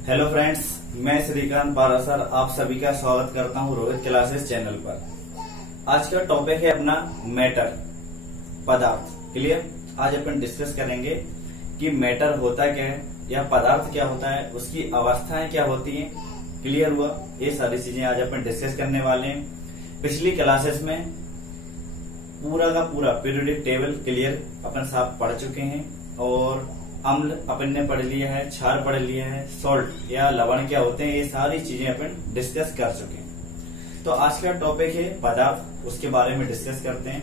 Hello friends, मैं श्रीकांत पारासर आप सभी का स्वागत करता हूं रोहित क्लासेस चैनल पर। आज का टॉपिक है अपना मैटर, पदार्थ। क्लियर। आज अपन डिस्कस करेंगे कि मैटर होता क्या है या पदार्थ क्या होता है, उसकी अवस्थाएं क्या होती हैं। क्लियर हुआ? ये सारी चीजें आज अपन डिस्कस करने वाले हैं। पिछली क्लासेस में पूरा का पूरा पीरियोडिक टेबल क्लियर अपन साफ पढ़ चुके हैं और अम्ल अपन ने पढ़ लिया है, क्षार पढ़ लिया है, सॉल्ट या लवण क्या होते हैं, ये सारी चीजें अपन डिस्कस कर चुके हैं। तो आज का टॉपिक है पदार्थ, उसके बारे में डिस्कस करते हैं।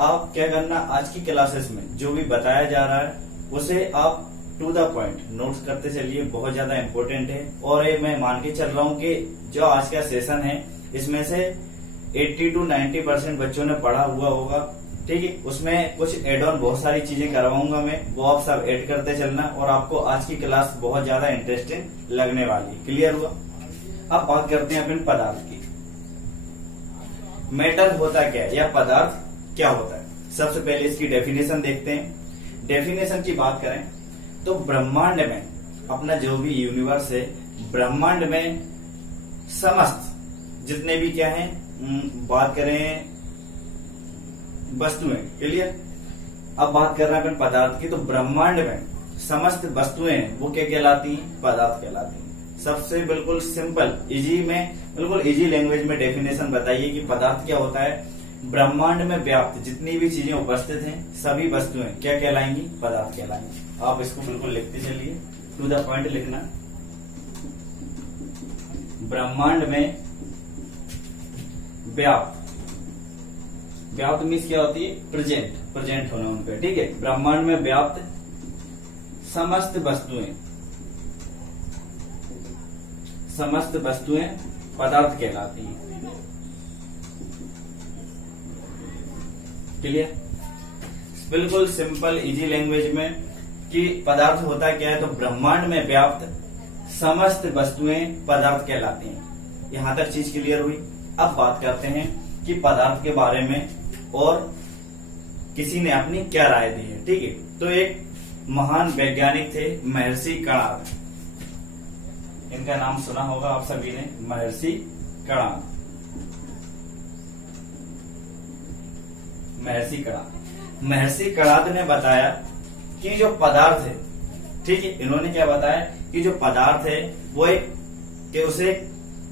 आप क्या करना, आज की क्लासेस में जो भी बताया जा रहा है उसे आप टू द पॉइंट नोट्स करते चलिए, बहुत ज्यादा इंपॉर्टेंट है। और ये मैं मान के चल रहा हूँ कि जो आज का सेशन है इसमें से 80 to 90% बच्चों ने पढ़ा हुआ होगा। ठीक है, उसमें कुछ एड ऑन बहुत सारी चीजें करवाऊंगा मैं, वो आप सब ऐड करते चलना और आपको आज की क्लास बहुत ज्यादा इंटरेस्टिंग लगने वाली। क्लियर हुआ? अब बात करते हैं अपन पदार्थ की। मैटर होता क्या है या पदार्थ क्या होता है, सबसे पहले इसकी डेफिनेशन देखते हैं। डेफिनेशन की बात करें तो ब्रह्मांड में, अपना जो भी यूनिवर्स है, ब्रह्मांड में समस्त जितने भी क्या है, बात करें वस्तुएं। क्लियर। अब बात कर रहे हैं अपन पदार्थ की, तो ब्रह्मांड में समस्त वस्तुएं वो क्या कहलाती हैं, पदार्थ कहलाती हैं। सबसे बिल्कुल सिंपल इजी में, बिल्कुल इजी लैंग्वेज में डेफिनेशन बताइए कि पदार्थ क्या होता है। ब्रह्मांड में व्याप्त जितनी भी चीजें उपस्थित हैं सभी वस्तुएं क्या कहलाएंगी, पदार्थ कहलाएंगी। आप इसको बिल्कुल लिखते चलिए, टू द पॉइंट लिखना। ब्रह्मांड में व्याप्त, व्याप्त मीन्स क्या होती है, प्रेजेंट होना उनका। ठीक है, ब्रह्मांड में व्याप्त समस्त वस्तुएं पदार्थ कहलाती हैं। क्लियर। बिल्कुल सिंपल इजी लैंग्वेज में कि पदार्थ होता क्या है, तो ब्रह्मांड में व्याप्त समस्त वस्तुएं पदार्थ कहलाती हैं। यहां तक चीज क्लियर हुई। अब बात करते हैं कि पदार्थ के बारे में और किसी ने अपनी क्या राय दी है। ठीक है, तो एक महान वैज्ञानिक थे महर्षि कणाद, इनका नाम सुना होगा आप सभी ने, महर्षि कणाद। महर्षि कणाद ने बताया कि जो पदार्थ है, ठीक है, इन्होंने क्या बताया कि जो पदार्थ है वो एक, कि उसे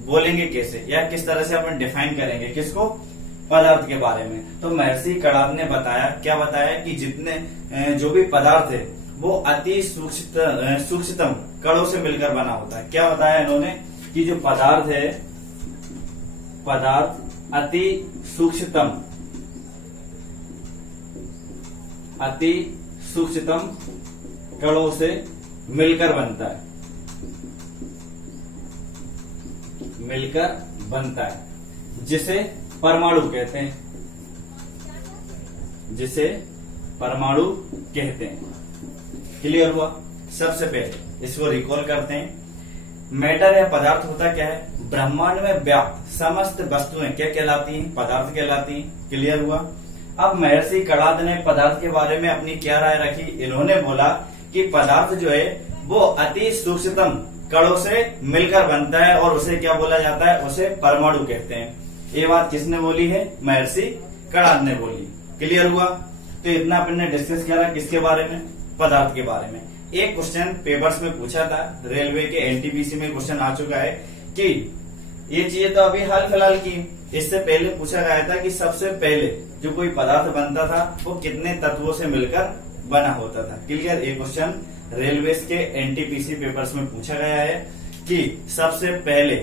बोलेंगे कैसे या किस तरह से अपन डिफाइन करेंगे, किसको, पदार्थ के बारे में। तो महर्षि कणाद ने बताया, क्या बताया कि जितने जो भी पदार्थ है वो अति सूक्ष्मतम कणों से मिलकर बना होता है। क्या बताया इन्होंने कि जो पदार्थ है, पदार्थ अति सूक्ष्मतम कणों से मिलकर बनता है, जिसे परमाणु कहते हैं। क्लियर हुआ? सबसे पहले इसको रिकॉल करते हैं। मैटर या पदार्थ होता क्या है, ब्रह्मांड में व्याप्त समस्त वस्तुएं क्या कहलाती हैं, पदार्थ कहलाती हैं। क्लियर हुआ? अब महर्षि कणाद ने पदार्थ के बारे में अपनी क्या राय रखी, इन्होंने बोला कि पदार्थ जो है वो अति सूक्ष्मतम कणों से मिलकर बनता है और उसे क्या बोला जाता है, उसे परमाणु कहते हैं। ये बात किसने बोली है, महर्षि कणाद ने बोली। क्लियर हुआ? तो इतना अपन ने डिस्कस किया किसके बारे में, पदार्थ के बारे में। एक क्वेश्चन पेपर्स में पूछा था, रेलवे के एनटीपीसी में क्वेश्चन आ चुका है कि ये चीजें तो अभी हाल फिलहाल की, इससे पहले पूछा गया था कि सबसे पहले जो कोई पदार्थ बनता था वो कितने तत्वों से मिलकर बना होता था। क्लियर? एक क्वेश्चन रेलवे के एनटीपीसी पेपर्स में पूछा गया है कि सबसे पहले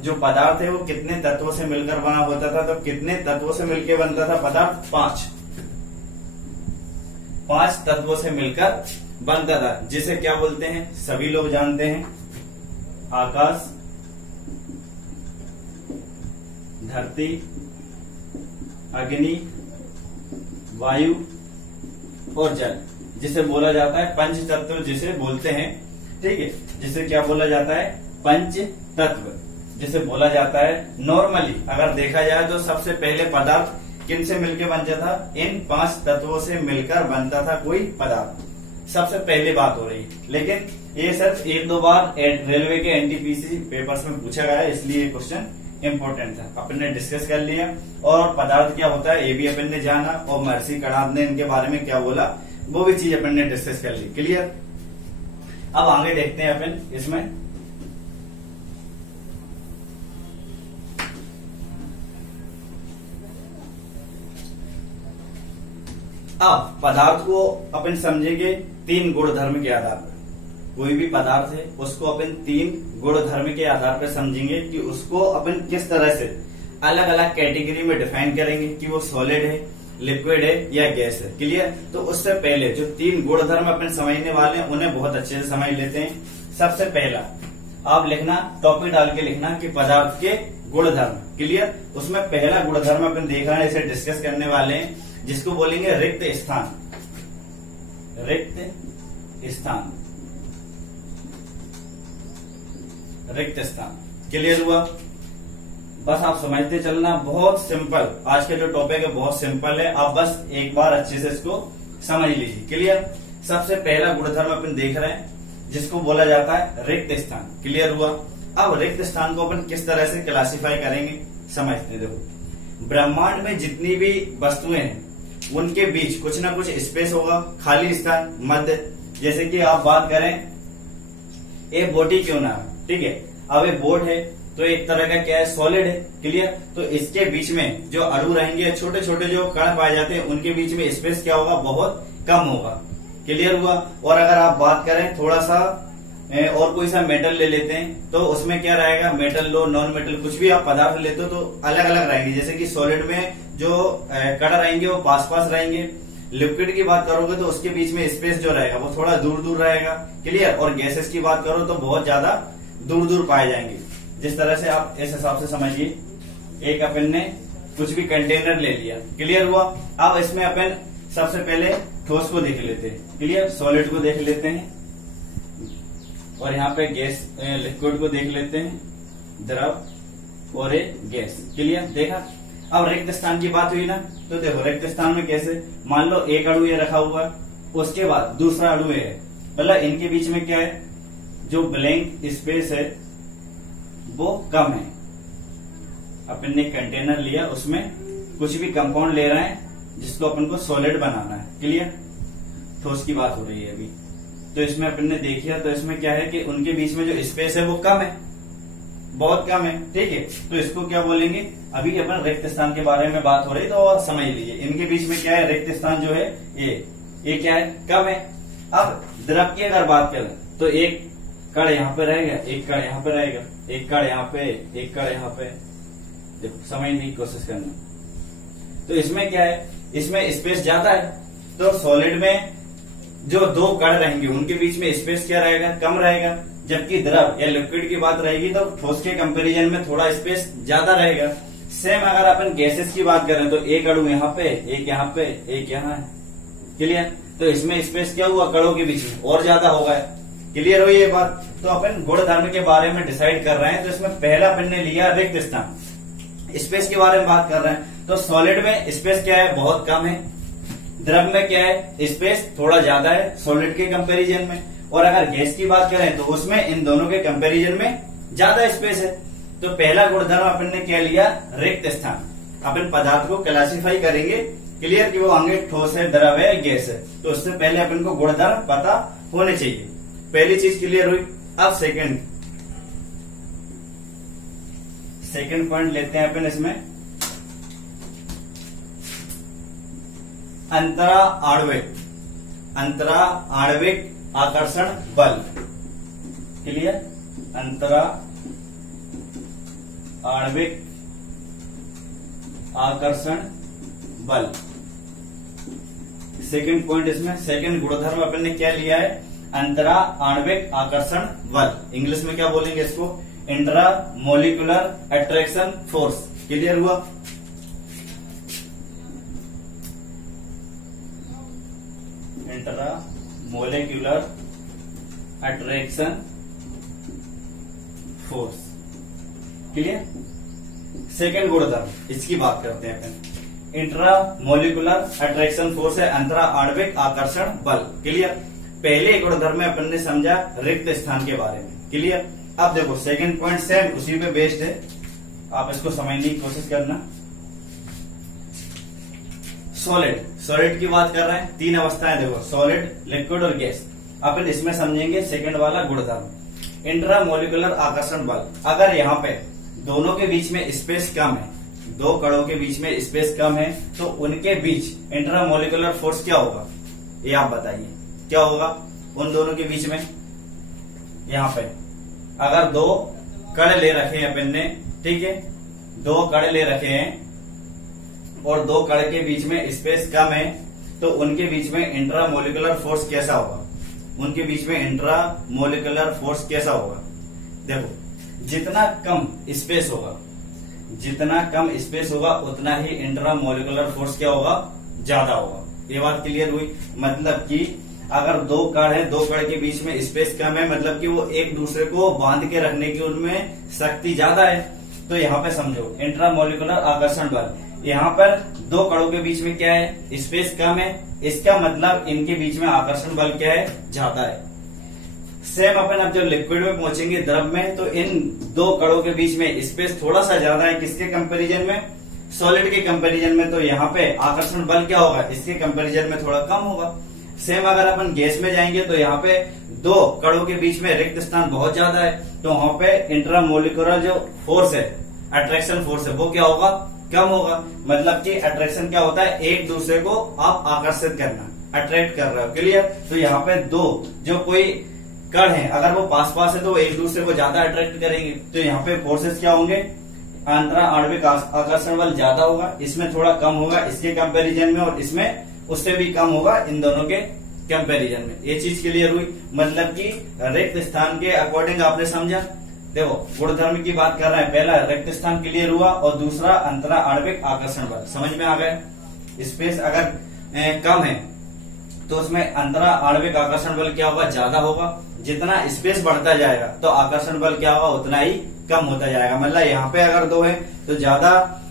जो पदार्थ है वो कितने तत्वों से मिलकर बना होता था। तो कितने तत्वों से मिलकर बनता था पदार्थ, 5 तत्वों से मिलकर बनता था, जिसे क्या बोलते हैं, सभी लोग जानते हैं, आकाश, धरती, अग्नि, वायु और जल, जिसे बोला जाता है पंच तत्व, जिसे बोलते हैं। ठीक है, जिसे क्या बोला जाता है, पंच तत्व, जिसे बोला जाता है। नॉर्मली अगर देखा जाए तो सबसे पहले पदार्थ किन से मिलकर बनता था, इन 5 तत्वों से मिलकर बनता था कोई पदार्थ। सबसे पहले बात हो रही है, लेकिन ये सिर्फ एक दो बार रेलवे के एनटीपीसी पेपर्स में पूछा गया है, इसलिए ये क्वेश्चन इंपॉर्टेंट था। अपन ने डिस्कस कर लिया और पदार्थ क्या होता है ये भी अपन ने जाना, और महर्षि कणाद ने इनके बारे में क्या बोला वो भी चीज अपन ने डिस्कस कर ली। क्लियर। अब आगे देखते हैं अपन इसमें। अब पदार्थ को अपन समझेंगे 3 गुण धर्म के आधार पर। कोई भी पदार्थ है उसको अपन 3 गुण धर्म के आधार पर समझेंगे कि उसको अपन किस तरह से अलग अलग कैटेगरी में डिफाइन करेंगे कि वो सॉलिड है, लिक्विड है या गैस है। क्लियर। तो उससे पहले जो 3 गुण धर्म अपन समझने वाले हैं उन्हें बहुत अच्छे से समझ लेते हैं। सबसे पहला आप लिखना, टॉपिक डाल के लिखना कि पदार्थ के गुण धर्म। क्लियर। उसमें पहला गुण धर्म अपन देख रहे हैं, इसे डिस्कस करने वाले हैं, जिसको बोलेंगे रिक्त स्थान। रिक्त स्थान, रिक्त स्थान। क्लियर हुआ। बस आप समझते चलना, बहुत सिंपल। आज का जो टॉपिक है बहुत सिंपल है, आप बस एक बार अच्छे से इसको समझ लीजिए। क्लियर। सबसे पहला गुणधर्म अपन देख रहे हैं जिसको बोला जाता है रिक्त स्थान। क्लियर हुआ। अब रिक्त स्थान को अपन किस तरह से क्लासिफाई करेंगे समझते। देखो, ब्रह्मांड में जितनी भी वस्तुएं हैं उनके बीच कुछ ना कुछ स्पेस होगा, खाली स्थान, मध्य। जैसे कि आप बात करें ये बोटी क्यों ना है, ठीक है। अब ये बोट है तो एक तरह का क्या है, सॉलिड है। क्लियर। तो इसके बीच में जो अणु रहेंगे, छोटे छोटे जो कण पाए जाते हैं, उनके बीच में स्पेस क्या होगा, बहुत कम होगा। क्लियर हुआ। और अगर आप बात करें थोड़ा सा और कोई सा मेटल ले लेते हैं तो उसमें क्या रहेगा, मेटल लो, नॉन मेटल, कुछ भी आप पदार्थ लेते हो तो अलग अलग रहेंगे। जैसे कि सॉलिड में जो कण रहेंगे वो पास पास रहेंगे। लिक्विड की बात करोगे तो उसके बीच में स्पेस जो रहेगा वो थोड़ा दूर दूर रहेगा। क्लियर। और गैसेस की बात करो तो बहुत ज्यादा दूर दूर पाए जाएंगे। जिस तरह से आप इस हिसाब से समझिए, एक अपन ने कुछ भी कंटेनर ले लिया। क्लियर हुआ। अब इसमें अपन सबसे पहले ठोस को देख लेते हैं। क्लियर। सॉलिड को देख लेते हैं और यहाँ पे गैस लिक्विड को देख लेते हैं, द्रव और एक गैस। क्लियर। देखा। अब रिक्त स्थान की बात हुई ना, तो देखो रिक्त स्थान में कैसे, मान लो एक अणु ये रखा हुआ है, उसके बाद दूसरा अणु है, मतलब इनके बीच में क्या है, जो ब्लैंक स्पेस है वो कम है। अपन ने कंटेनर लिया, उसमें कुछ भी कंपाउंड ले रहे हैं जिसको अपन को सॉलिड बनाना है। क्लियर। ठोस की बात हो रही है अभी, तो इसमें अपन ने देखिए तो इसमें क्या है कि उनके बीच में जो स्पेस है वो कम है, बहुत कम है। ठीक है। तो इसको क्या बोलेंगे, अभी अपन रिक्त स्थान के बारे में बात हो रही तो समझ लीजिए। इनके बीच में क्या है, रिक्त स्थान जो है ये क्या है, कम है। अब द्रव की अगर बात करें तो एक कण यहाँ पे रहेगा, एक कण यहाँ पे रहेगा, एक कण यहाँ पे, एक कण यहाँ पे। देखो समझने की कोशिश करना। तो इसमें क्या है, इसमें स्पेस ज्यादा है। तो सॉलिड में जो 2 कण रहेंगे उनके बीच में स्पेस क्या रहेगा, कम रहेगा। जबकि द्रव या लिक्विड की बात रहेगी तो ठोस के कंपैरिजन में थोड़ा स्पेस ज्यादा रहेगा। सेम अगर अपन गैसेस की बात करें तो एक अणु यहाँ पे, एक यहाँ पे, एक यहाँ है। क्लियर। तो इसमें स्पेस क्या हुआ, कणों के बीच में और ज्यादा होगा। क्लियर हुई ये बात। तो अपन गुण धर्म के बारे में डिसाइड कर रहे हैं, तो इसमें पहला अपन ने लिया रिक्त स्थान। स्पेस के बारे में बात कर रहे हैं तो सॉलिड में स्पेस क्या है, बहुत कम है। द्रव में क्या है, स्पेस थोड़ा ज्यादा है सॉलिड के कंपैरिजन में। और अगर गैस की बात करें तो उसमें इन दोनों के कंपैरिजन में ज्यादा स्पेस है। तो पहला गुणधर्म अपन ने क्या लिया, रिक्त स्थान। अपन पदार्थ को क्लासिफाई करेंगे। क्लियर कि वो आगे ठोस है, द्रव है, गैस है। तो उससे पहले अपन को गुणधर्म पता होने चाहिए। पहली चीज क्लियर हुई। अब सेकंड पॉइंट लेते हैं अपन इसमें, अंतरा आणविक आकर्षण बल। क्लियर। अंतरा आणविक आकर्षण बल, सेकंड पॉइंट इसमें। सेकंड गुणधर्म अपन ने क्या लिया है, अंतरा आणविक आकर्षण बल। इंग्लिश में क्या बोलेंगे इसको, intramolecular attraction force. Clear हुआ। Intramolecular attraction force. Clear. Second गुणधर्म इसकी बात करते हैं अपन। इंट्रा मोलिकुलर अट्रैक्शन फोर्स है अंतरा आणविक आकर्षण बल। क्लियर। पहले गुणधर्म में अपन ने समझा रिक्त स्थान के बारे में। क्लियर। अब देखो सेकंड पॉइंट सेम उसी पे बेस्ड है, आप इसको समझने की कोशिश करना। सॉलिड की बात कर रहे हैं, तीन अवस्थाएं देखो, सॉलिड, लिक्विड और गैस। अपन इसमें समझेंगे सेकंड वाला गुणधर्म, इंट्रामोलिकुलर आकर्षण बल। अगर यहाँ पे दोनों के बीच में स्पेस कम है, दो कणों के बीच में स्पेस कम है, तो उनके बीच इंट्रामोलिकुलर फोर्स क्या होगा, ये आप बताइए क्या होगा उन दोनों के बीच में। यहाँ पे अगर दो कण ले रखे हैं अपन ने, ठीक है, दो कण ले रखे हैं और दो कण के बीच में स्पेस कम है, तो उनके बीच में इंट्रामोलिकुलर फोर्स कैसा होगा, उनके बीच में इंट्रामोलिकुलर फोर्स कैसा होगा। देखो जितना कम स्पेस होगा, जितना कम स्पेस होगा उतना ही इंट्रामोलिकुलर फोर्स क्या होगा, ज्यादा होगा। ये बात क्लियर हुई। मतलब कि अगर दो कण है, दो कण के बीच में स्पेस कम है, मतलब कि वो एक दूसरे को बांध के रखने की उनमें शक्ति ज्यादा है। तो यहाँ पे समझो इंट्रामोलिकुलर आकर्षण बल, यहाँ पर दो कणों के बीच में क्या है, स्पेस कम है, इसका मतलब इनके बीच में आकर्षण बल क्या है, ज्यादा है। सेम अपन अब जब लिक्विड में पहुंचेंगे, द्रव में, तो इन दो कणों के बीच में स्पेस थोड़ा सा ज्यादा है, किसके कंपैरिजन में, सॉलिड के कंपैरिजन में। तो यहाँ पे आकर्षण बल क्या होगा, इसके कंपैरिजन में थोड़ा कम होगा। सेम अगर अपन गैस में जाएंगे तो यहाँ पे दो कणों के बीच में रिक्त स्थान बहुत ज्यादा है, तो वहां पे इंट्रामोलिकुलर जो फोर्स है, अट्रैक्शन फोर्स है, वो क्या होगा, कम होगा। मतलब कि अट्रैक्शन क्या होता है, एक दूसरे को आप आकर्षित करना, अट्रैक्ट कर रहे हो। क्लियर। तो यहाँ पे दो जो कोई कण है, अगर वो पास पास है तो वो एक दूसरे को ज्यादा अट्रैक्ट करेंगे। तो यहाँ पे फोर्सेस क्या होंगे, अंतरा आणविक आकर्षण बल ज्यादा होगा, इसमें थोड़ा कम होगा इसके कंपैरिजन में, और इसमें उससे भी कम होगा इन दोनों के कंपैरिजन में। ये चीज क्लियर हुई। मतलब कि रिक्त स्थान के अकॉर्डिंग आपने समझा। देखो गुणधर्म की बात कर रहे हैं, पहला रिक्त स्थान क्लियर हुआ और दूसरा अंतरा आणविक आकर्षण बल समझ में आ गए। स्पेस अगर कम है तो उसमें अंतरा आणविक आकर्षण बल क्या होगा, ज्यादा होगा। जितना स्पेस बढ़ता जाएगा तो आकर्षण बल क्या होगा, उतना ही कम होता जाएगा। मतलब यहाँ पे अगर दो है तो ज्यादा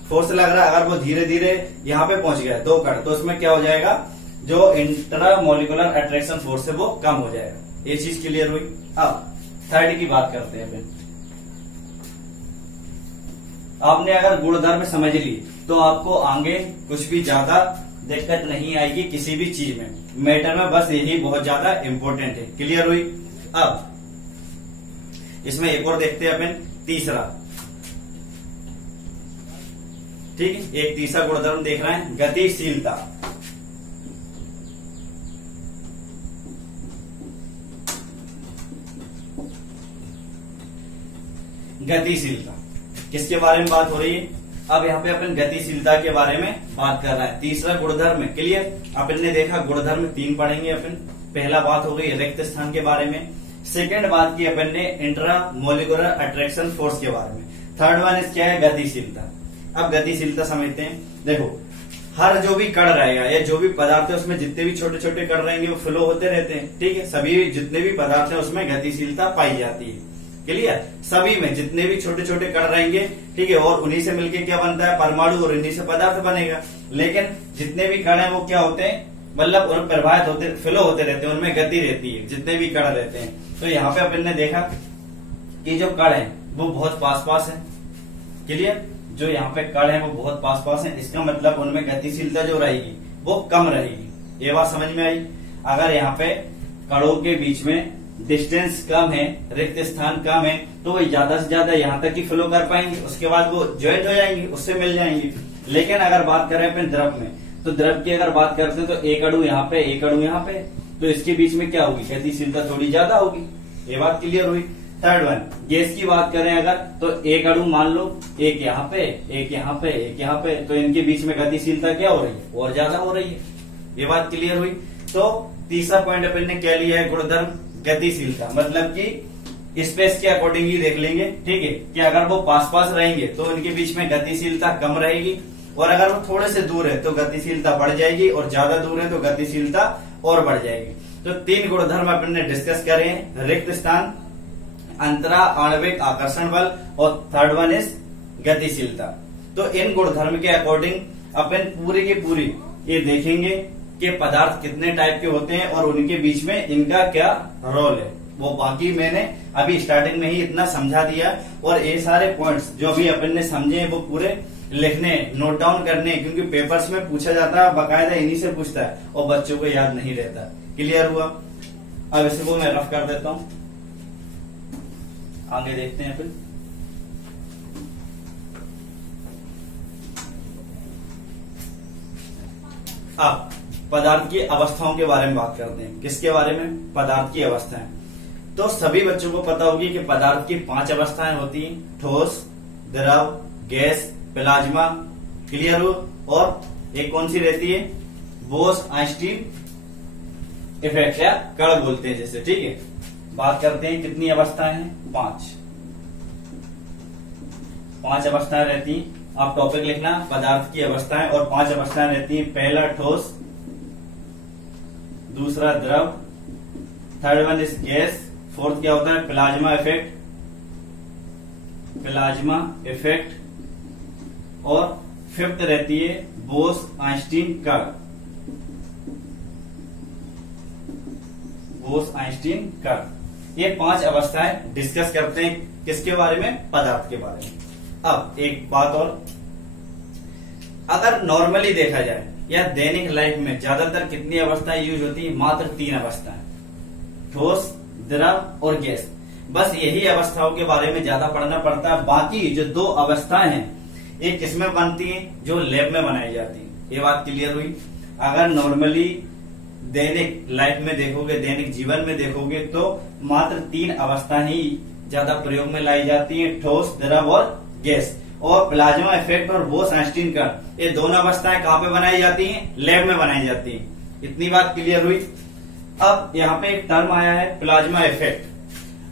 फोर्स लग रहा है, अगर वो धीरे धीरे यहाँ पे पहुंच गया दो कण, तो उसमें क्या हो जाएगा, जो इंट्रामोलिकुलर अट्रैक्शन फोर्स है वो कम हो जाएगा। ये चीज क्लियर हुई। अब थर्ड की बात करते हैं। आपने अगर गुणधर्म समझ ली तो आपको आगे कुछ भी ज्यादा दिक्कत नहीं आएगी किसी भी चीज में, मैटर में। बस यही बहुत ज्यादा इंपॉर्टेंट है। क्लियर हुई। अब इसमें एक और देखते हैं अपन, तीसरा। ठीक है, एक तीसरा गुणधर्म देख रहे हैं, गतिशीलता। गतिशीलता किसके बारे में बात हो रही है, अब यहाँ पे अपन गतिशीलता के बारे में बात कर रहे हैं। तीसरा गुणधर्म है। क्लियर। अपन ने देखा गुणधर्म तीन पढ़ेंगे अपन। पहला बात हो गई रिक्त स्थान के बारे में, सेकंड बात की अपन ने इंट्रामोलिकुलर अट्रैक्शन फोर्स के बारे में, थर्ड वन क्या है, गतिशीलता। अब गतिशीलता समझते हैं। देखो हर जो भी कण रहेगा या जो भी पदार्थ है उसमें जितने भी छोटे छोटे कण रहेंगे वो फ्लो होते रहते हैं। ठीक है, सभी जितने भी पदार्थ है उसमें गतिशीलता पाई जाती है। क्लियर। सभी में जितने भी छोटे छोटे कण रहेंगे, ठीक है, और उन्हीं से मिलके क्या बनता है, परमाणु, और इन्हीं से पदार्थ बनेगा। लेकिन जितने भी कण है वो क्या होते हैं, मतलब उन प्रवाहित होते, फ्लो होते रहते हैं, उनमें गति रहती है जितने भी कण रहते हैं। तो यहाँ पे अपन ने देखा कि जो कण है वो बहुत पास पास है। क्लियर। जो यहाँ पे कण है वो बहुत पास पास है, इसका मतलब उनमें गतिशीलता जो रहेगी वो कम रहेगी। ये बात समझ में आई। अगर यहाँ पे कणों के बीच में डिस्टेंस कम है, रिक्त स्थान कम है, तो वो ज्यादा से ज्यादा यहाँ तक ही फ्लो कर पाएंगे, उसके बाद वो ज्वाइंट हो जाएंगे, उससे मिल जाएंगे। लेकिन अगर बात करें अपन द्रव में, तो द्रव की अगर बात करते हैं तो एक अणु यहाँ पे, एक अणु यहाँ पे, तो इसके बीच में क्या होगी, गतिशीलता थोड़ी ज्यादा होगी। ये बात क्लियर हुई। थर्ड वन, गैस की बात करें अगर, तो एक अणु मान लो, एक यहाँ पे, एक यहाँ पे, एक यहाँ पे, तो इनके बीच में गतिशीलता क्या हो रही है, और ज्यादा हो रही है। ये बात क्लियर हुई। तो तीसरा पॉइंट अपन ने क्या लिया है, गुणधर्म गतिशीलता। मतलब कि स्पेस के अकॉर्डिंग ही देख लेंगे। ठीक है, कि अगर वो पास पास रहेंगे तो इनके बीच में गतिशीलता कम रहेगी, और अगर वो थोड़े से दूर है तो गतिशीलता बढ़ जाएगी, और ज्यादा दूर है तो गतिशीलता और बढ़ जाएगी। तो तीन गुणधर्म अपन ने डिस्कस करे हैं, रिक्त स्थान, अंतरा आणविक आकर्षण बल, और थर्ड वन इज गतिशीलता। तो इन गुणधर्म के अकॉर्डिंग अपन पूरी की पूरी ये देखेंगे कि पदार्थ कितने टाइप के होते हैं और उनके बीच में इनका क्या रोल है। वो बाकी मैंने अभी स्टार्टिंग में ही इतना समझा दिया, और ये सारे पॉइंट्स जो अभी अपन ने समझे वो पूरे लिखने, नोट डाउन करने, क्योंकि पेपर्स में पूछा जाता है, बाकायदा इन्हीं से पूछता है और बच्चों को याद नहीं रहता। क्लियर हुआ? अब इसको मैं रफ कर देता हूं, आगे देखते हैं फिर। अब पदार्थ की अवस्थाओं के बारे में बात करते हैं। किसके बारे में? पदार्थ की अवस्थाएं। तो सभी बच्चों को पता होगी कि पदार्थ की 5 अवस्थाएं होती हैं, ठोस, द्रव, गैस, प्लाज्मा। क्लियर हो? और एक कौन सी रहती है? बोस-आइंस्टीन इफेक्ट, या कण बोलते हैं जैसे। ठीक है, बात करते हैं कितनी अवस्थाएं हैं? 5 अवस्थाएं रहती हैं। आप टॉपिक लिखना, पदार्थ की अवस्थाएं, और 5 अवस्थाएं रहती हैं। पहला ठोस, दूसरा द्रव, third one is gas, fourth क्या होता है? प्लाज्मा इफेक्ट, और फिफ्थ रहती है बोस-आइंस्टीन कण, ये 5 अवस्थाएं डिस्कस करते हैं। किसके बारे में? पदार्थ के बारे में। अब एक बात और, अगर नॉर्मली देखा जाए या दैनिक लाइफ में ज्यादातर कितनी अवस्थाएं यूज होती है? मात्र 3 अवस्थाएं, ठोस, द्रव और गैस। बस यही अवस्थाओं के बारे में ज्यादा पढ़ना पड़ता है। बाकी जो 2 अवस्थाएं हैं ये किसमें बनती हैं? जो लैब में बनाई जाती है। ये बात क्लियर हुई? अगर नॉर्मली दैनिक लाइफ में देखोगे, दैनिक जीवन में देखोगे, तो मात्र 3 अवस्था ही ज्यादा प्रयोग में लाई जाती है, ठोस, द्रव और गैस। और प्लाज्मा इफेक्ट और बोस-आइंस्टीन कण, ये दोनों अवस्थाएं कहां पे बनाई जाती हैं? लैब में बनाई जाती हैं। इतनी बात क्लियर हुई? अब यहाँ पे एक टर्म आया है प्लाज्मा इफेक्ट।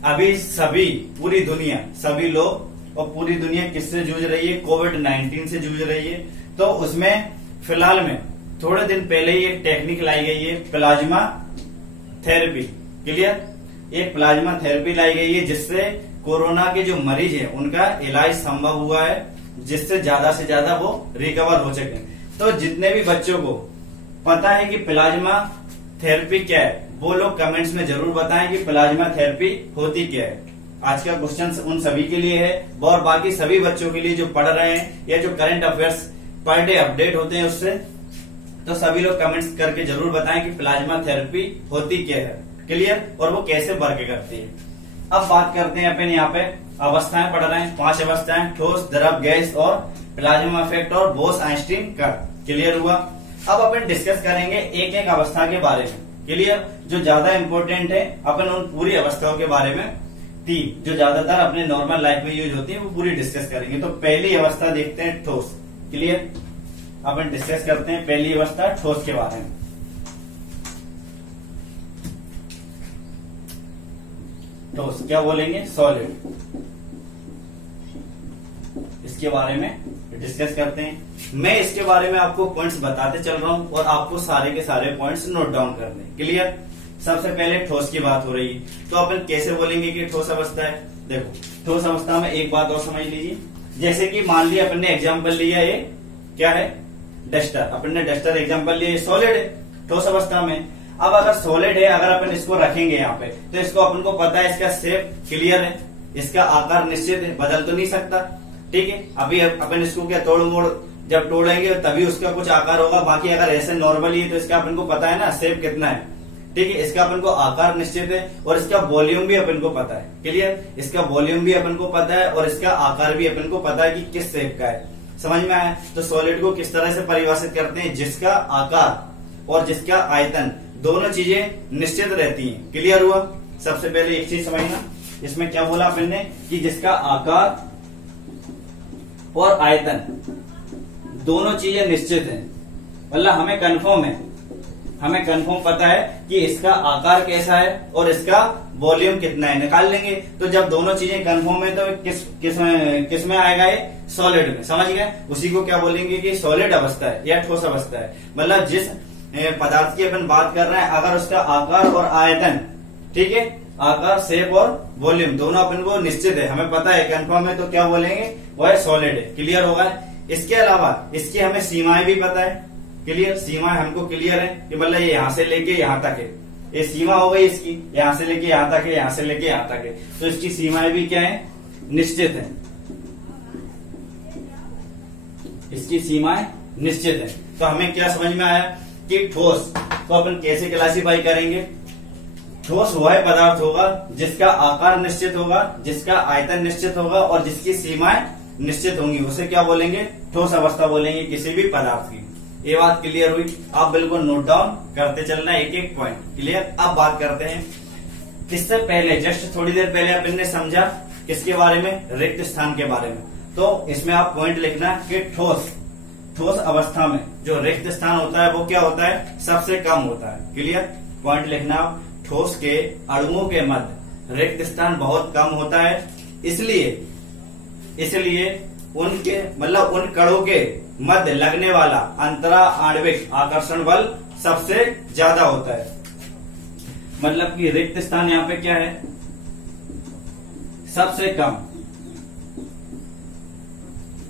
अभी पूरी दुनिया, सभी लोग और पूरी दुनिया किससे जूझ रही है? कोविड-19 से जूझ रही है। तो उसमें फिलहाल में थोड़े दिन पहले ही एक टेक्निक लाई गई है, प्लाज्मा थेरेपी। क्लियर? एक प्लाज्मा थेरेपी लाई गई है जिससे कोरोना के जो मरीज हैं उनका इलाज संभव हुआ है, जिससे ज्यादा से ज्यादा वो रिकवर हो सके। तो जितने भी बच्चों को पता है कि प्लाज्मा थेरेपी क्या है, वो लोग कमेंट्स में जरूर बताएं कि प्लाज्मा थेरेपी होती क्या है। आज का क्वेश्चन उन सभी के लिए है, और बाकी सभी बच्चों के लिए जो पढ़ रहे हैं या जो current affairs per day update होते हैं उससे, तो सभी लोग कमेंट्स करके जरूर बताएं कि प्लाज्मा थेरेपी होती क्या है। क्लियर? और वो कैसे वर्क करती है। अब बात करते हैं अपन यहाँ पे अवस्थाएं पढ़ रहे हैं, 5 अवस्थाएं, ठोस, द्रव, गैस और प्लाज्मा इफेक्ट और बोस-आइंस्टीन कण। क्लियर हुआ? अब अपन डिस्कस करेंगे एक एक अवस्था के बारे में। क्लियर? जो ज्यादा इंपॉर्टेंट है, अपन उन पूरी अवस्थाओं के बारे में 3 जो ज्यादातर अपने नॉर्मल लाइफ में यूज होती है वो पूरी डिस्कस करेंगे। तो पहली अवस्था देखते हैं, ठोस। क्लियर? अपन डिस्कस करते हैं पहली अवस्था ठोस के बारे में। ठोस क्या बोलेंगे? सॉलिड। इसके बारे में डिस्कस करते हैं। मैं इसके बारे में आपको पॉइंट्स बताते चल रहा हूं और आपको सारे के सारे पॉइंट्स नोट डाउन करने। क्लियर? सबसे पहले ठोस की बात हो रही है, तो अपन कैसे बोलेंगे कि ठोस अवस्था है? देखो, ठोस अवस्था में एक बात और समझ लीजिए। जैसे कि मान लिया अपन ने एग्जाम्पल लिया, ये क्या है? डस्टर। अपन ने डस्टर एग्जाम्पल लिया, सॉलिड है ठोस अवस्था में। अब अगर सॉलिड है, अगर अपन इसको रखेंगे यहाँ पे, तो इसको अपन को पता है इसका शेप क्लियर है, इसका आकार निश्चित है, बदल तो नहीं सकता। ठीक है? अभी अपन इसको क्या तोड़ मोड़ जब तोड़ेंगे तभी उसका कुछ आकार होगा। बाकी अगर ऐसे नॉर्मली है तो इसका अपन को पता है ना शेप कितना है। ठीक है? इसका अपन को आकार निश्चित है और इसका वॉल्यूम भी अपन को पता है। क्लियर? इसका वॉल्यूम भी अपन को पता है और इसका आकार भी अपन को पता है कि किस शेप का है। समझ में आया? तो सॉलिड को किस तरह से परिभाषित करते हैं? जिसका आकार और जिसका आयतन दोनों चीजें निश्चित रहती हैं। क्लियर हुआ? सबसे पहले एक चीज समझना, इसमें क्या बोला अपन ने कि जिसका आकार और आयतन दोनों चीजें निश्चित हैं। मतलब हमें कंफर्म पता है कि इसका आकार कैसा है और इसका वॉल्यूम कितना है, निकाल लेंगे। तो जब दोनों चीजें कंफर्म है तो किस में आएगा? ये सॉलिड में। समझ गए? उसी को क्या बोलेंगे कि सॉलिड अवस्था है या ठोस अवस्था है। मतलब जिस पदार्थ की अपन बात कर रहे हैं, अगर उसका आकार और आयतन, ठीक है, आकार, शेप और वॉल्यूम दोनों अपन को निश्चित है, हमें पता है, कंफर्म है, तो क्या बोलेंगे? वह सॉलिड है। क्लियर होगा? इसके अलावा इसकी हमें सीमाएं भी पता है। क्लियर, सीमा हमको क्लियर है कि मतलब ये यहां से लेके यहां तक है, ये सीमा हो गई इसकी, यहां से लेके यहां तक है, यहां से लेके यहां तक है, तो इसकी सीमाएं भी क्या है, निश्चित है, इसकी सीमाएं निश्चित है। तो हमें क्या समझ में आया कि ठोस तो अपन कैसे क्लासीफाई करेंगे, ठोस वह पदार्थ होगा जिसका आकार निश्चित होगा, जिसका आयतन निश्चित होगा और जिसकी सीमाएं निश्चित होंगी, उसे क्या बोलेंगे, ठोस अवस्था बोलेंगे किसी भी पदार्थ की। ये बात क्लियर हुई, आप बिल्कुल नोट डाउन करते चलना एक एक पॉइंट। क्लियर, अब बात करते हैं इससे पहले, जस्ट थोड़ी देर पहले अपन ने समझा किसके बारे में, रिक्त स्थान के बारे में। तो इसमें आप पॉइंट लिखना कि ठोस अवस्था में जो रिक्त स्थान होता है वो क्या होता है, सबसे कम होता है। क्लियर, पॉइंट लिखना आप, ठोस के अणुओं के मध्य रिक्त स्थान बहुत कम होता है, इसलिए उनके मतलब उन कणों के मध्य लगने वाला अंतरा आणविक आकर्षण बल सबसे ज्यादा होता है। मतलब कि रिक्त स्थान यहाँ पे क्या है, सबसे कम।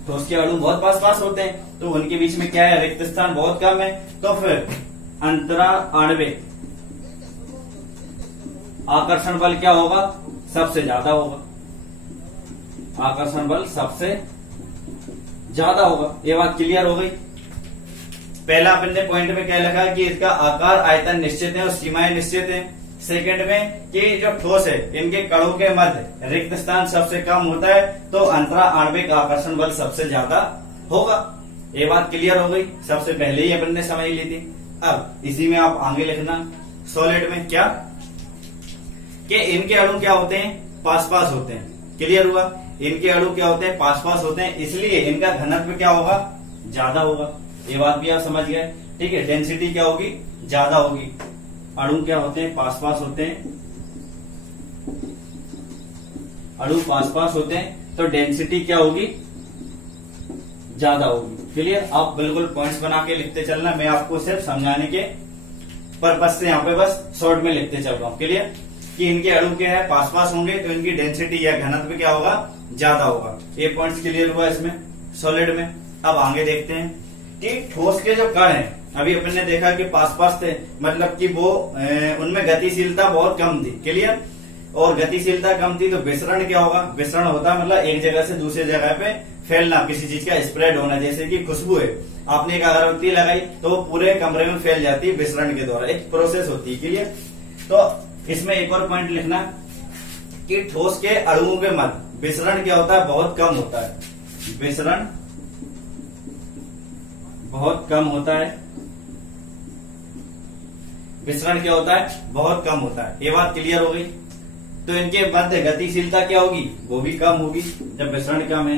ठोस के अणु बहुत पास पास होते हैं तो उनके बीच में क्या है, रिक्त स्थान बहुत कम है, तो फिर अंतरा आणविक आकर्षण बल क्या होगा, सबसे ज्यादा होगा, आकर्षण बल सबसे ज्यादा होगा। ये बात क्लियर हो गई। पहला अपन ने पॉइंट में क्या लगा कि इसका आकार आयतन निश्चित है और सीमाएं निश्चित है। सेकंड में कि जो ठोस है इनके कणों के मध्य रिक्त स्थान सबसे कम होता है तो अंतरा आणविक आकर्षण बल सबसे ज्यादा होगा। ये बात क्लियर हो गई, सबसे पहले ही अपन ने समझ ली थी। अब इसी में आप आगे लिखना सॉलिड में क्या कि इनके अणु क्या होते हैं, पास पास होते हैं। क्लियर हुआ, इनके अणु क्या होते हैं, पास पास होते हैं, इसलिए इनका घनत्व क्या होगा, ज्यादा होगा। ये बात भी आप समझ गए। ठीक है, डेंसिटी क्या होगी, ज्यादा होगी। अणु क्या होते हैं, पास पास होते हैं, अणु पास पास होते हैं तो डेंसिटी क्या होगी, ज्यादा होगी। क्लियर, आप बिल्कुल पॉइंट्स बना के लिखते चलना, मैं आपको सिर्फ समझाने के पर्पज से यहाँ पे बस शॉर्ट में लिखते चल रहा हूँ। क्लियर, कि इनके अणु क्या है, पास पास होंगे तो इनकी डेंसिटी या घनत्व क्या होगा, ज्यादा होगा। ये पॉइंट्स क्लियर हुआ इसमें सॉलिड में। अब आगे देखते हैं कि ठोस के जो कण हैं, अभी अपन ने देखा कि पास पास थे, मतलब कि वो उनमें गतिशीलता बहुत कम थी। क्लियर, और गतिशीलता कम थी तो विसरण क्या होगा, विसरण होता है मतलब एक जगह से दूसरी जगह पे फैलना, किसी चीज का स्प्रेड होना। जैसे कि खुशबू है, आपने एक अगरबत्ती लगाई तो वो पूरे कमरे में फैल जाती है विसरण के द्वारा, एक प्रोसेस होती है। क्लियर, तो इसमें एक और पॉइंट लिखना कि ठोस के अणुओं के मध्य विसरण क्या होता है, बहुत कम होता है। विसरण बहुत कम होता है, विसरण क्या होता है, बहुत कम होता है। ये बात क्लियर हो गई। तो इनके मध्य गतिशीलता क्या होगी, वो भी कम होगी जब विसरण कम है।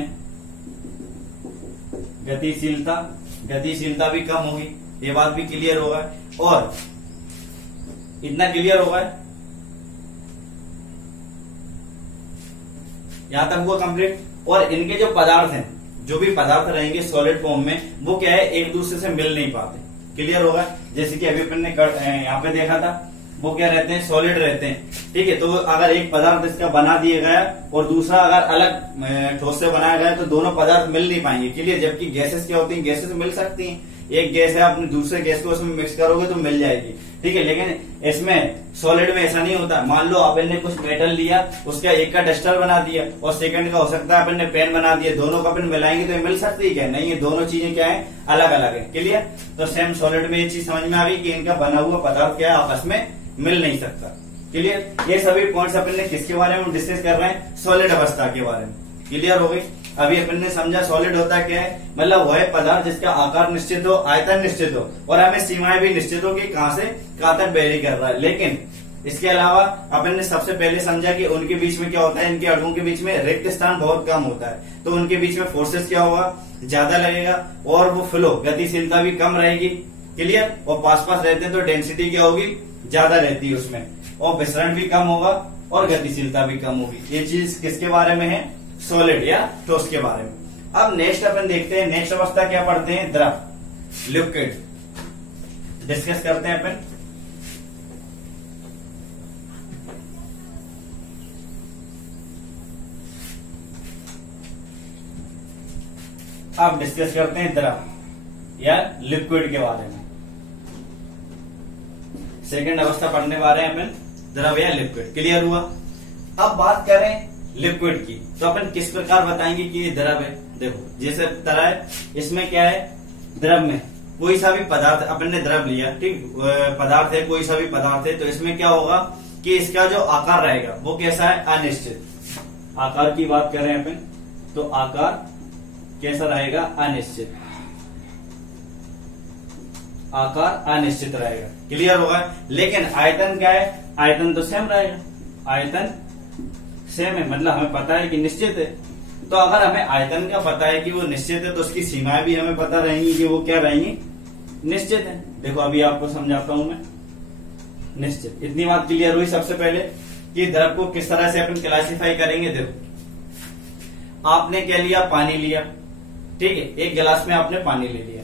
गतिशीलता भी कम होगी, ये बात भी क्लियर होगा। और इतना क्लियर होगा, यहां तक हुआ कंप्लीट। और इनके जो पदार्थ हैं, जो भी पदार्थ रहेंगे सॉलिड फॉर्म में, वो क्या है, एक दूसरे से मिल नहीं पाते। क्लियर होगा, जैसे कि अभी अपन ने यहाँ पे देखा था, वो क्या रहते हैं, सॉलिड रहते हैं। ठीक है, तो अगर एक पदार्थ इसका बना दिया गया और दूसरा अगर अलग ठोस से बनाया गया तो दोनों पदार्थ मिल नहीं पाएंगे। क्लियर, जबकि गैसेस क्या होती हैं, गैसेस मिल सकती हैं। एक गैस है, अपने दूसरे गैस को उसमें मिक्स करोगे तो मिल जाएगी। ठीक है, लेकिन इसमें सॉलिड में ऐसा नहीं होता। मान लो अपन ने कुछ मेटल लिया, उसका एक का डस्टर बना दिया और सेकंड का हो सकता है अपन ने पेन बना दिया, दोनों का अपन मिलाएंगे तो ये मिल सकती है क्या, नहीं, ये दोनों चीजें क्या है, अलग अलग है। क्लियर, तो सेम सॉलिड में ये चीज समझ में आ गई कि इनका बना हुआ पदार्थ क्या है, आपस में मिल नहीं सकता। क्लियर, ये सभी पॉइंट्स अपन ने किसके बारे में डिस्कस कर रहे हैं, सॉलिड अवस्था के बारे में। क्लियर हो गई। अभी अपन ने समझा सॉलिड होता क्या है, मतलब वह पदार्थ जिसका आकार निश्चित हो, आयतन निश्चित हो और हमें सीमाएं भी निश्चित हो कि कहां से कहां तक वेरी कर रहा है। लेकिन इसके अलावा अपन ने सबसे पहले समझा कि उनके बीच में क्या होता है, इनके अणुओं के बीच में रिक्त स्थान बहुत कम होता है, तो उनके बीच में फोर्सेस क्या होगा, ज्यादा लगेगा और वो फ्लो गतिशीलता भी कम रहेगी। क्लियर, और पास पास रहते हैं तो डेंसिटी क्या होगी, ज्यादा रहती है उसमें, और विसरण भी कम होगा और गतिशीलता भी कम होगी। ये चीज किसके बारे में है, सॉलिड या ठोस के बारे में। अब नेक्स्ट अपन देखते हैं, नेक्स्ट अवस्था क्या पढ़ते हैं, द्रव, लिक्विड डिस्कस करते हैं अपन। अब डिस्कस करते हैं द्रव। या लिक्विड के बारे में। सेकंड अवस्था पढ़ने वाले हैं अपन द्रव या लिक्विड। क्लियर हुआ। अब बात करें लिक्विड की, तो अपन किस प्रकार बताएंगे कि ये द्रव है। देखो जैसे तरह है, इसमें क्या है, द्रव में कोई सा भी पदार्थ अपन ने द्रव लिया, ठीक, पदार्थ है, कोई सा भी पदार्थ है, तो इसमें क्या होगा कि इसका जो आकार रहेगा वो कैसा है, अनिश्चित। आकार की बात करें अपन तो आकार कैसा रहेगा, अनिश्चित। आकार अनिश्चित रहेगा। क्लियर होगा। लेकिन आयतन क्या है, आयतन तो सेम रहेगा, आयतन सेम है, मतलब हमें पता है कि निश्चित है। तो अगर हमें आयतन का पता है कि वो निश्चित है तो उसकी सीमाएं भी हमें पता रहेंगी कि वो क्या रहेंगी, निश्चित है। देखो अभी आपको समझाता हूं मैं, निश्चित। इतनी बात क्लियर हुई सबसे पहले कि द्रव को किस तरह से अपन क्लासिफाई करेंगे। देखो आपने क्या लिया, पानी लिया, ठीक है, एक गिलास में आपने पानी ले लिया,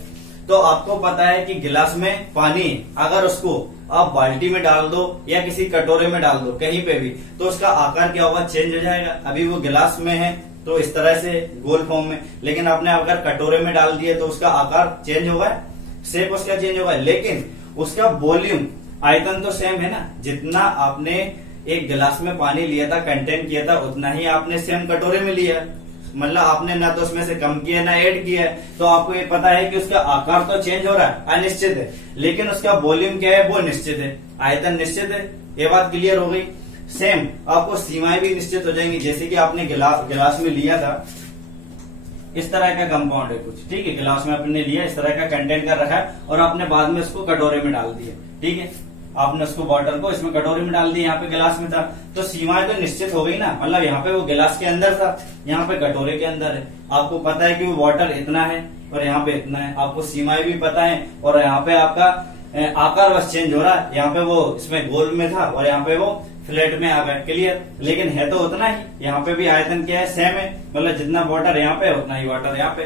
तो आपको पता है कि गिलास में पानी अगर उसको आप बाल्टी में डाल दो या किसी कटोरे में डाल दो, कहीं पे भी, तो उसका आकार क्या होगा, चेंज हो जाएगा। अभी वो गिलास में है तो इस तरह से गोल फॉर्म में, लेकिन आपने अगर कटोरे में डाल दिए तो उसका आकार चेंज होगा, शेप उसका चेंज होगा, लेकिन उसका वॉल्यूम, आयतन तो सेम है ना। जितना आपने एक गिलास में पानी लिया था, कंटेन किया था, उतना ही आपने सेम कटोरे में लिया, मतलब आपने ना तो उसमें से कम किया ना ऐड किया है। तो आपको ये पता है कि उसका आकार तो चेंज हो रहा है, अनिश्चित है, लेकिन उसका वॉल्यूम क्या है, वो निश्चित है, आयतन निश्चित है। ये बात क्लियर हो गई। सेम आपको सीमाएं भी निश्चित हो जाएंगी। जैसे कि आपने गिलास में लिया था, इस तरह का कंपाउंड है कुछ, ठीक है, गिलास में आपने लिया, इस तरह का कंटेंट कर रखा है, और आपने बाद में उसको कटोरे में डाल दिया, ठीक है, आपने उसको वाटर को इसमें कटोरे में डाल दिया, यहाँ पे गिलास में था, तो सीमाएं तो निश्चित हो गई ना। मतलब यहाँ पे वो गिलास के अंदर था, यहाँ पे कटोरे के अंदर है। आपको पता है कि वो वाटर इतना है और यहाँ पे इतना है, आपको सीमाएं भी पता है, और यहाँ पे आपका आकार बस चेंज हो रहा है। यहाँ पे वो इसमें गोल में था और यहाँ पे वो फ्लैट में आ गया। क्लियर। लेकिन है तो उतना ही, यहाँ पे भी आयतन क्या है, सेम है, मतलब जितना वाटर यहाँ पे उतना ही वाटर यहाँ पे।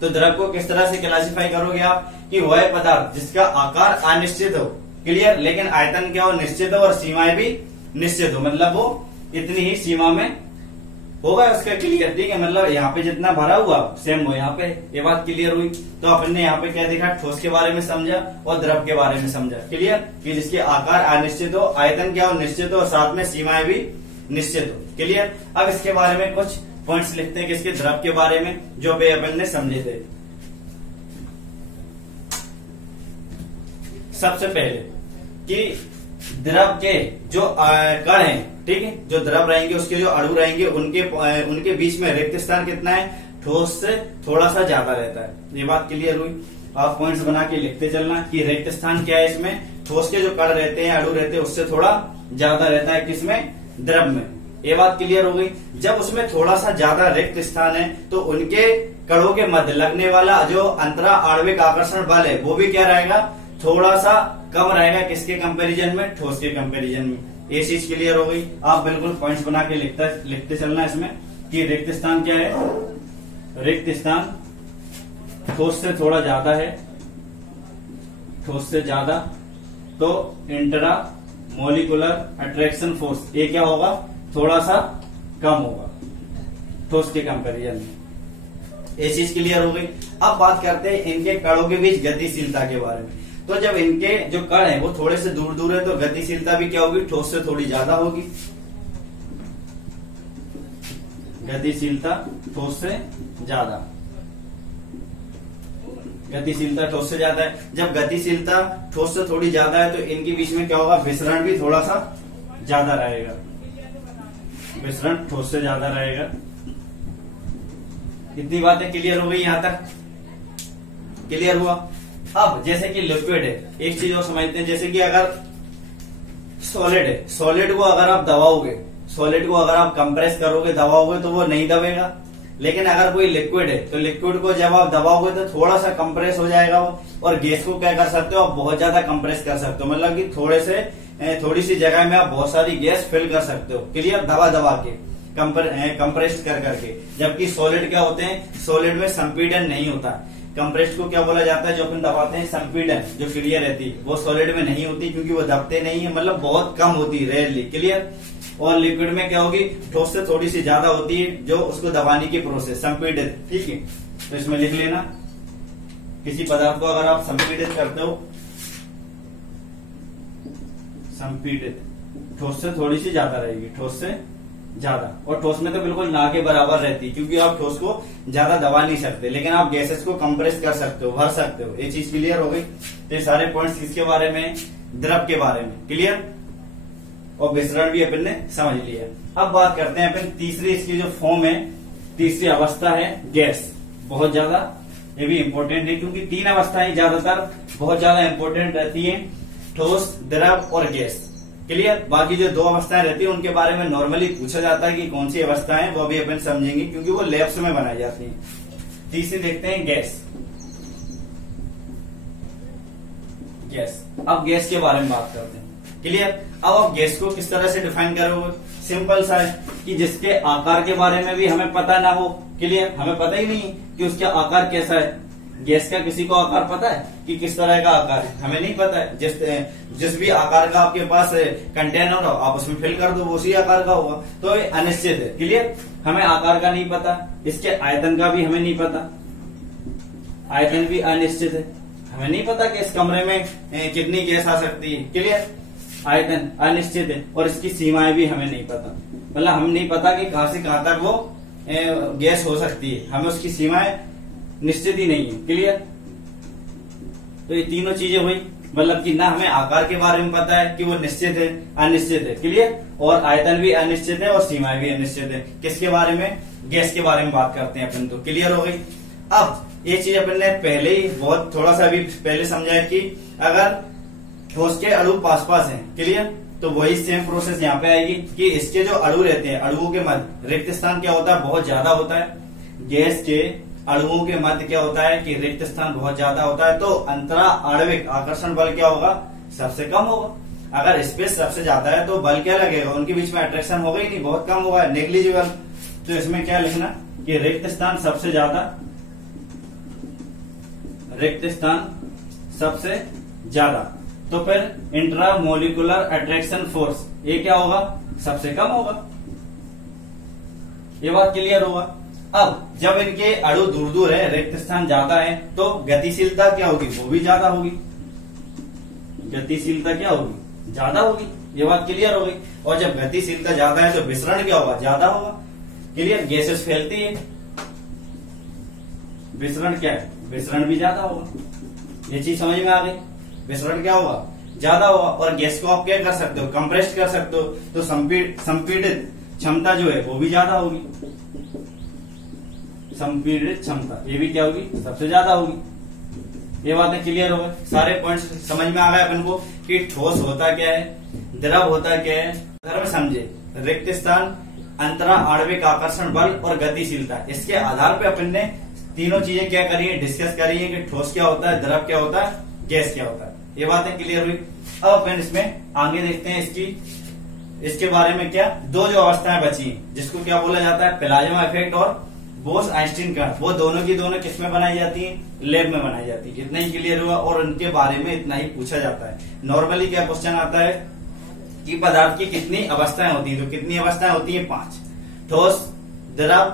तो द्रव को किस तरह से क्लासिफाई करोगे आप, कि वह पदार्थ जिसका आकार अनिश्चित हो, क्लियर, लेकिन आयतन क्या हो, निश्चित हो, और सीमाएं भी निश्चित हो, मतलब वो इतनी ही सीमा में होगा उसका। क्लियर, ठीक है, मतलब यहाँ पे जितना भरा हुआ सेम हो यहाँ पे। ये बात क्लियर हुई। तो अपन ने यहाँ पे क्या देखा, ठोस के बारे में समझा और द्रव के बारे में समझा। क्लियर, कि जिसके आकार अनिश्चित हो, आयतन क्या हो, निश्चित हो, और साथ में सीमाएं भी निश्चित हो। क्लियर। अब इसके बारे में कुछ पॉइंट्स लिखते हैं किसके, द्रव के बारे में, जो पे अपन ने समझे थे। सबसे पहले कि द्रव के जो कण हैं, ठीक है, जो द्रव रहेंगे उसके जो अणु रहेंगे, उनके बीच में रिक्त स्थान कितना है, ठोस से थोड़ा सा ज्यादा रहता है। ये बात क्लियर हुई। आप पॉइंट्स बना के लिखते चलना कि रिक्त स्थान क्या है इसमें, ठोस के जो कण रहते हैं, अणु रहते हैं, उससे थोड़ा ज्यादा रहता है किसमें, द्रव में। ये बात क्लियर हो गई। जब उसमें थोड़ा सा ज्यादा रिक्त स्थान है तो उनके कणों के मध्य लगने वाला जो अंतरा आणविक आकर्षण बल है वो भी क्या रहेगा, थोड़ा सा कम रहेगा, किसके कंपैरिजन में, ठोस के कंपैरिजन में। ये चीज क्लियर हो गई। आप बिल्कुल पॉइंट्स बना के लिखते चलना इसमें कि रिक्त स्थान क्या है, रिक्त स्थान ठोस से थोड़ा ज्यादा है, ठोस से ज्यादा, तो इंट्रा मोलिकुलर अट्रैक्शन फोर्स ये क्या होगा, थोड़ा सा कम होगा ठोस के कंपैरिजन में। ये चीज क्लियर हो गई। अब बात करते हैं इनके कणों के बीच गतिशीलता के बारे में। तो जब इनके जो कण है वो थोड़े से दूर दूर है तो गतिशीलता भी क्या होगी, ठोस से थोड़ी ज्यादा होगी। गतिशीलता ठोस से ज्यादा, गतिशीलता ठोस से ज्यादा है। जब गतिशीलता ठोस से थोड़ी ज्यादा है तो इनके बीच में क्या होगा, विसरण भी थोड़ा सा ज्यादा रहेगा, विसरण ठोस से ज्यादा रहेगा। इतनी बातें क्लियर हो गई यहां तक, क्लियर हुआ। अब जैसे कि लिक्विड है, एक चीज और समझते हैं, जैसे कि अगर सॉलिड है, सॉलिड को अगर आप दबाओगे, सॉलिड को अगर आप कंप्रेस करोगे, दबाओगे तो वो नहीं दबेगा। लेकिन अगर कोई लिक्विड है तो लिक्विड को जब आप दबाओगे तो थोड़ा सा कंप्रेस हो जाएगा वो, और गैस को क्या कर सकते हो आप, बहुत ज्यादा कंप्रेस कर सकते हो, मतलब कि थोड़ी सी जगह में आप बहुत सारी गैस फिल कर सकते हो। क्लियर, दबा दबा के, कंप्रेस्ड कर करके। जबकि सॉलिड क्या होते हैं, सॉलिड में संपीड़न नहीं होता। कंप्रेस्ड को क्या बोला जाता है, जो अपन दबाते हैं, संपीड़न, जो क्रिया रहती है वो सॉलिड में नहीं होती, क्योंकि वो दबते नहीं है, मतलब बहुत कम होती है, रेयरली। क्लियर। और लिक्विड में क्या होगी, ठोस से थोड़ी सी ज्यादा होती है, जो उसको दबाने की प्रोसेस, संपीड़ित। ठीक है, तो इसमें लिख लेना किसी पदार्थ को अगर आप संपीड़ित करते हो, संपीड़ित, ठोस से थोड़ी सी ज्यादा रहेगी, ठोस से ज्यादा, और ठोस में तो बिल्कुल ना के बराबर रहती है, क्योंकि आप ठोस को ज्यादा दबा नहीं सकते, लेकिन आप गैसेस को कंप्रेस कर सकते हो, भर सकते हो। ये चीज क्लियर हो गई। तो ये सारे पॉइंट्स किसके बारे में, द्रव के बारे में, क्लियर। और विसरण भी अपन ने समझ लिया। अब बात करते हैं अपन तीसरी, इसकी जो फॉर्म है, तीसरी अवस्था है गैस। बहुत ज्यादा ये भी इंपॉर्टेंट है, क्योंकि तीन अवस्थाएं ज्यादातर बहुत ज्यादा इंपॉर्टेंट रहती हैं, ठोस, द्रव और गैस, क्लियर। बाकी जो दो अवस्थाएं रहती है उनके बारे में नॉर्मली पूछा जाता है कि कौन सी अवस्था है, वो भी अपन समझेंगे, क्योंकि वो लैब्स में बनाई जाती है। तीसरी देखते हैं गैस। गैस, अब गैस के बारे में बात करते हैं, क्लियर। अब आप गैस को किस तरह से डिफाइन करोगे, सिंपल सा है कि जिसके आकार के बारे में भी हमें पता ना हो, क्लियर, हमें पता ही नहीं कि उसका आकार कैसा है। गैस का किसी को आकार पता है कि किस तरह का आकार है, हमें नहीं पता है। जिस भी आकार का आपके पास कंटेनर हो, आप उसमें फिल कर दो, वो उसी आकार का होगा। तो ये अनिश्चित है, क्लियर। हमें आकार का नहीं पता, इसके आयतन का भी हमें नहीं पता, आयतन भी अनिश्चित है, हमें नहीं पता कि इस कमरे में कितनी गैस आ सकती है, क्लियर। आयतन अनिश्चित है, और इसकी सीमाएं भी हमें नहीं पता, मतलब हम नहीं पता कि कहां से कहां तक वो गैस हो सकती है, हमें उसकी सीमाएं निश्चित ही नहीं है, क्लियर। तो ये तीनों चीजें हुई, मतलब कि ना हमें आकार के बारे में पता है कि वो निश्चित है, अनिश्चित है, क्लियर, और आयतन भी अनिश्चित है और सीमाएं भी अनिश्चित है। किसके बारे में, गैस के बारे में बात करते हैं अपन, तो क्लियर हो गई। अब ये चीज अपन ने पहले ही बहुत थोड़ा सा अभी पहले समझा है कि अगर ठोस के अणु पास पास हैं, क्लियर, तो वही सेम प्रोसेस यहाँ पे आएगी कि इसके जो अणु रहते हैं, अणुओं के मध्य रिक्त स्थान क्या होता है, बहुत ज्यादा होता है। गैस के अणुओं के मध्य क्या होता है कि रिक्त स्थान बहुत ज्यादा होता है, तो अंतरा आणविक आकर्षण बल क्या होगा, सबसे कम होगा। अगर स्पेस सबसे ज्यादा है तो बल क्या लगेगा, उनके बीच में अट्रैक्शन होगा ही नहीं, बहुत कम होगा, नेग्लिजिबल। तो इसमें क्या लिखना कि रिक्त स्थान सबसे ज्यादा, रिक्त स्थान सबसे ज्यादा, तो फिर इंट्रामोलिकुलर अट्रैक्शन फोर्स ये क्या होगा, सबसे कम होगा। ये बात क्लियर होगा। अब जब इनके अणु दूर दूर है, रिक्त स्थान ज्यादा है, तो गतिशीलता क्या होगी, वो भी ज्यादा होगी, गतिशीलता क्या होगी, ज्यादा होगी। ये बात क्लियर हो गई। और जब गतिशीलता ज्यादा है तो विसरण क्या होगा, ज्यादा होगा, क्लियर। गैसेस फैलती है, विसरण क्या है, विसरण भी ज्यादा होगा। ये चीज समझ में आ गई, विसरण क्या होगा, ज्यादा होगा। और गैस को आप क्या कर सकते हो, कंप्रेस्ड कर सकते हो, तो संपीड़ित क्षमता जो है वो भी ज्यादा होगी, संपीड़ित क्षमता ये भी क्या होगी, सबसे ज्यादा होगी। ये बातें क्लियर हो गई, सारे पॉइंट्स समझ में आ गए अपन को कि ठोस होता क्या है, द्रव होता क्या है। अगर में समझे, रिक्त स्थान, अंतरा आणविक आकर्षण बल और गतिशीलता, इसके आधार पे अपन ने तीनों चीजें क्या करी है, डिस्कस करी है कि ठोस क्या होता है, द्रव क्या होता है, गैस क्या होता है। ये बातें क्लियर हुई। अब अपन इसमें आगे देखते हैं इसके बारे में क्या, दो जो अवस्थाएं बची हैं, जिसको क्या बोला जाता है, प्लाज्मा इफेक्ट और बोस-आइंस्टीन कण, वो दोनों की दोनों किसमें बनाई जाती है, लैब में बनाई जाती है। इतना ही क्लियर हुआ, और उनके बारे में इतना ही पूछा जाता है। नॉर्मली क्या क्वेश्चन आता है कि पदार्थ की कितनी अवस्थाएं होती है, तो कितनी अवस्थाएं होती है, 5, ठोस, द्रव,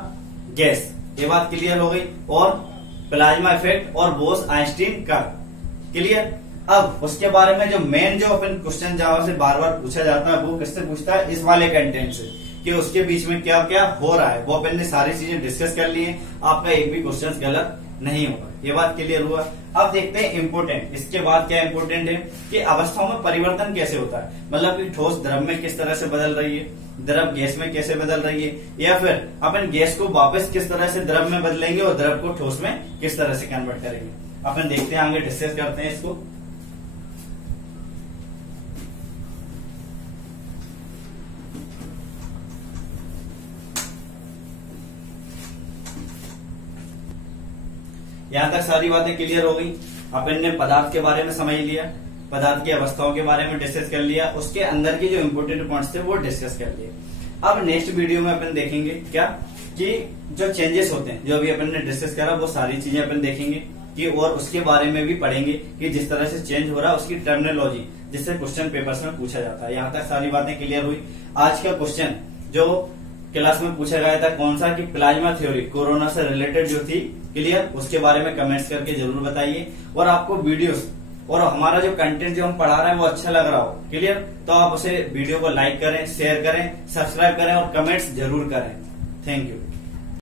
गैस। ये बात क्लियर हो गई। और प्लाज्मा इफेक्ट और बोस-आइंस्टीन कण, क्लियर। अब उसके बारे में जो मेन जो अपन क्वेश्चन जहां से बार बार पूछा जाता है, वो किससे पूछता है, इस वाले कंटेंट से, कि उसके बीच में क्या क्या हो रहा है। वो अपन ने सारी चीजें डिस्कस कर ली है, आपका एक भी क्वेश्चन गलत नहीं होगा। ये बात क्लियर हुआ। अब देखते हैं इम्पोर्टेंट, इसके बाद क्या इम्पोर्टेंट है कि अवस्थाओं में परिवर्तन कैसे होता है, मतलब कि ठोस द्रव में किस तरह से बदल रही है, द्रव गैस में कैसे बदल रही है, या फिर अपन गैस को वापस किस तरह से द्रव में बदलेंगे और द्रव को ठोस में किस तरह से कन्वर्ट करेंगे। अपन देखते हैं, आगे डिस्कस करते हैं इसको। यहां तक सारी बातें क्लियर हो गई। अपन ने पदार्थ के बारे में समझ लिया, पदार्थ की अवस्थाओं के बारे में डिस्कस कर लिया, उसके अंदर के जो इम्पोर्टेंट पॉइंट्स थे वो डिस्कस कर लिए। अब नेक्स्ट वीडियो में अपन देखेंगे क्या कि जो चेंजेस होते हैं, जो अभी अपन ने डिस्कस करा, वो सारी चीजें अपन देखेंगे कि, और उसके बारे में भी पढ़ेंगे कि जिस तरह से चेंज हो रहा है उसकी टर्मिनोलॉजी, जिससे क्वेश्चन पेपर्स में पूछा जाता है। यहां तक सारी बातें क्लियर हुई। आज का क्वेश्चन जो क्लास में पूछा गया था कौन सा, कि प्लाज्मा थ्योरी कोरोना से रिलेटेड जो थी, क्लियर, उसके बारे में कमेंट्स करके जरूर बताइए। और आपको वीडियोस और हमारा जो कंटेंट जो हम पढ़ा रहे हैं वो अच्छा लग रहा हो, क्लियर, तो आप उसे वीडियो को लाइक करें, शेयर करें, सब्सक्राइब करें और कमेंट्स जरूर करें। Thank you.